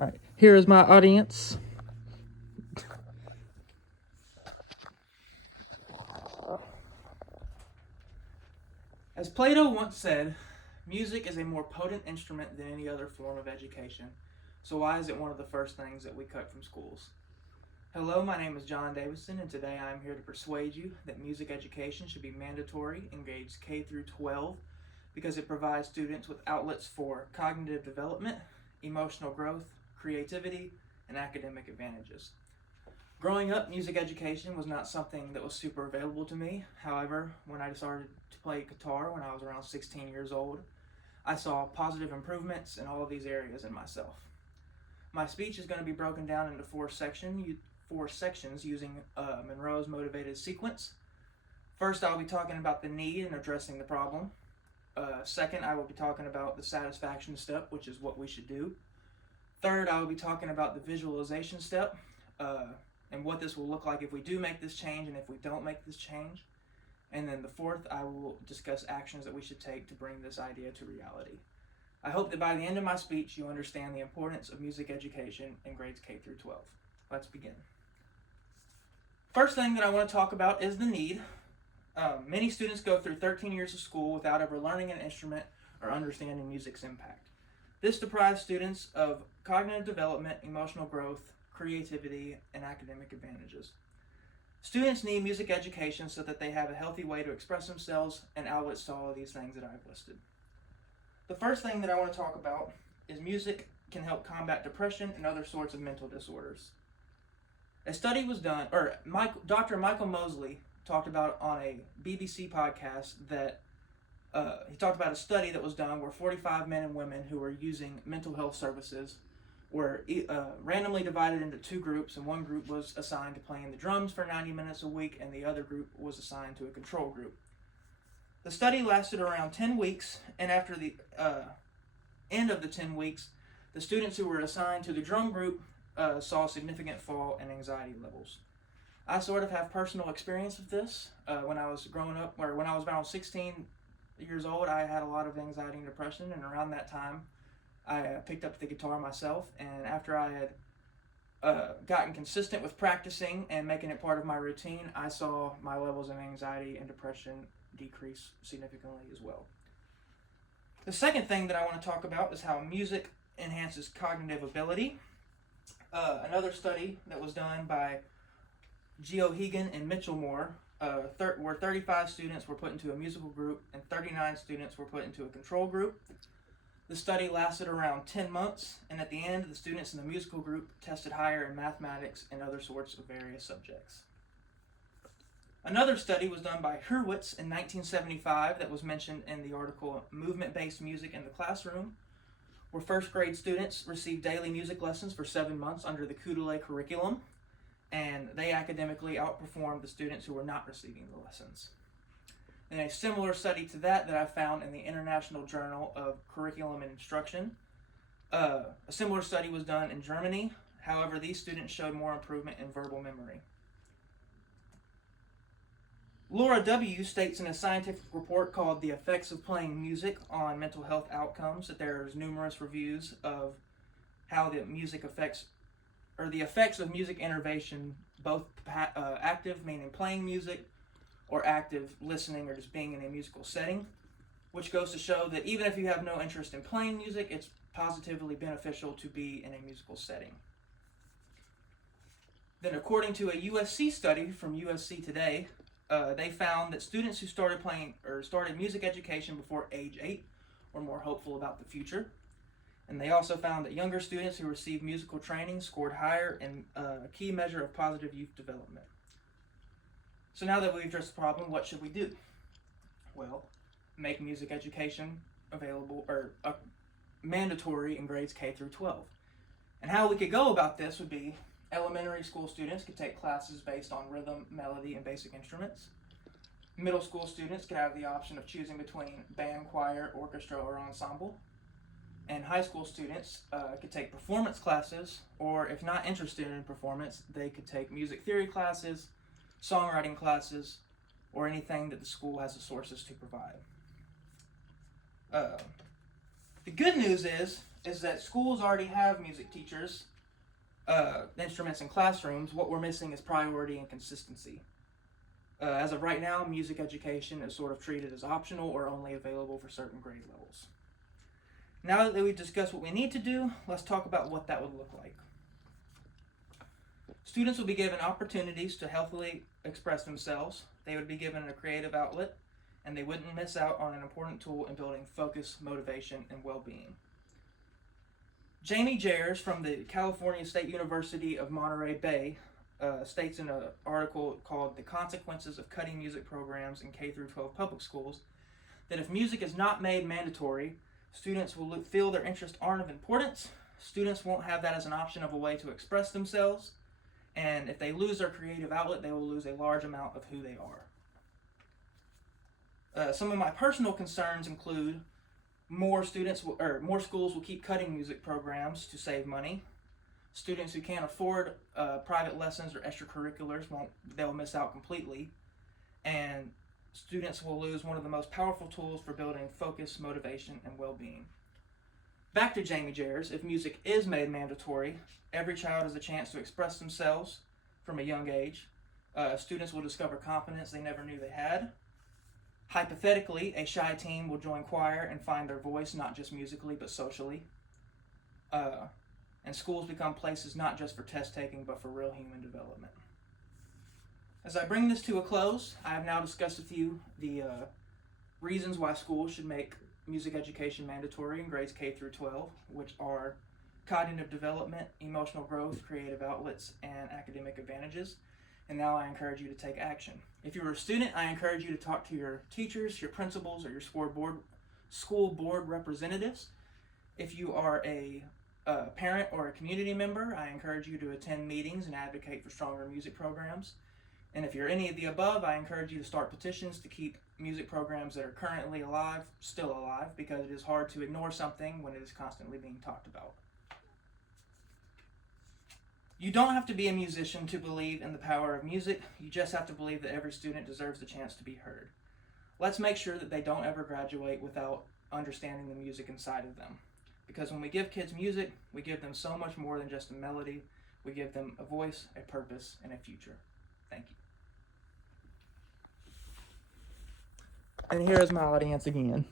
All right, here is my audience. As Plato once said, music is a more potent instrument than any other form of education. So why is it one of the first things that we cut from schools? Hello, my name is John Davidson, and today I am here to persuade you that music education should be mandatory in grades K through 12 because it provides students with outlets for cognitive development, emotional growth, creativity, and academic advantages. Growing up, music education was not something that was super available to me. However, when I started to play guitar when I was around 16 years old, I saw positive improvements in all of these areas in myself. My speech is going to be broken down into four sections using Monroe's motivated sequence. First, I'll be talking about the need and addressing the problem. Second, I will be talking about the satisfaction step, which is what we should do. Third, I will be talking about the visualization step and what this will look like if we do make this change and if we don't make this change. And then the fourth, I will discuss actions that we should take to bring this idea to reality. I hope that by the end of my speech, you understand the importance of music education in grades K through 12. Let's begin. First thing that I want to talk about is the need. Many students go through 13 years of school without ever learning an instrument or understanding music's impact. This deprives students of cognitive development, emotional growth, creativity, and academic advantages. Students need music education so that they have a healthy way to express themselves and outlets to all of these things that I've listed. The first thing that I want to talk about is music can help combat depression and other sorts of mental disorders. A study was done, Dr. Michael Mosley talked about on a BBC podcast that he talked about a study that was done where 45 men and women who were using mental health services were randomly divided into two groups, and one group was assigned to playing the drums for 90 minutes a week, and the other group was assigned to a control group. The study lasted around 10 weeks, and after the end of the 10 weeks, the students who were assigned to the drum group saw a significant fall in anxiety levels. I sort of have personal experience with this. When I was growing up, or when I was around 16 years old, I had a lot of anxiety and depression, and around that time, I picked up the guitar myself, and after I had gotten consistent with practicing and making it part of my routine, I saw my levels of anxiety and depression decrease significantly as well. The second thing that I want to talk about is how music enhances cognitive ability. Another study that was done by Geohegan and Mitchell Moore, where 35 students were put into a musical group and 39 students were put into a control group. The study lasted around 10 months, and at the end, the students in the musical group tested higher in mathematics and other sorts of various subjects. Another study was done by Hurwitz in 1975 that was mentioned in the article Movement-Based Music in the Classroom, where first grade students received daily music lessons for 7 months under the Kudelay curriculum, and they academically outperformed the students who were not receiving the lessons. And a similar study to that I found in the International Journal of Curriculum and Instruction. A similar study was done in Germany. However, these students showed more improvement in verbal memory. Laura W. states in a scientific report called The Effects of Playing Music on Mental Health Outcomes that there's numerous reviews of how the effects of music innervation, both active, meaning playing music, or active listening or just being in a musical setting, which goes to show that even if you have no interest in playing music, it's positively beneficial to be in a musical setting. Then according to a USC study from USC Today, they found that students who started music education before age 8 were more hopeful about the future. And they also found that younger students who received musical training scored higher in a key measure of positive youth development. So now that we've addressed the problem, what should we do? Well, make music education available or mandatory in grades K through 12. And how we could go about this would be elementary school students could take classes based on rhythm, melody, and basic instruments. Middle school students could have the option of choosing between band, choir, orchestra, or ensemble. And high school students could take performance classes, or if not interested in performance, they could take music theory classes, songwriting classes, or anything that the school has the sources to provide. The good news is is that schools already have music teachers, instruments in classrooms. What we're missing is priority and consistency. As of right now, music education is sort of treated as optional or only available for certain grade levels. Now that we've discussed what we need to do, let's talk about what that would look like. Students will be given opportunities to healthily express themselves. They would be given a creative outlet, and they wouldn't miss out on an important tool in building focus, motivation, and well-being. Jamie Jers from the California State University of Monterey Bay states in an article called "The Consequences of Cutting Music Programs in K-12 Public Schools" that if music is not made mandatory, students will feel their interests aren't of importance, students won't have that as an option of a way to express themselves, and if they lose their creative outlet, they will lose a large amount of who they are. Some of my personal concerns include more schools will keep cutting music programs to save money. Students who can't afford private lessons or extracurriculars they'll miss out completely, and students will lose one of the most powerful tools for building focus, motivation, and well-being. Back to Jamie Jers, if music is made mandatory, every child has a chance to express themselves from a young age. Students will discover confidence they never knew they had. Hypothetically, a shy teen will join choir and find their voice not just musically but socially. And schools become places not just for test taking but for real human development. As I bring this to a close, I have now discussed with you the reasons why schools should make music education mandatory in grades K through 12, which are cognitive development, emotional growth, creative outlets, and academic advantages. And now I encourage you to take action. If you're a student, I encourage you to talk to your teachers, your principals, or your school board representatives. If you are a parent or a community member, I encourage you to attend meetings and advocate for stronger music programs. And if you're any of the above, I encourage you to start petitions to keep music programs that are currently alive still alive, because it is hard to ignore something when it is constantly being talked about. You don't have to be a musician to believe in the power of music. You just have to believe that every student deserves the chance to be heard. Let's make sure that they don't ever graduate without understanding the music inside of them. Because when we give kids music, we give them so much more than just a melody. We give them a voice, a purpose, and a future. Thank you. And here is my audience again.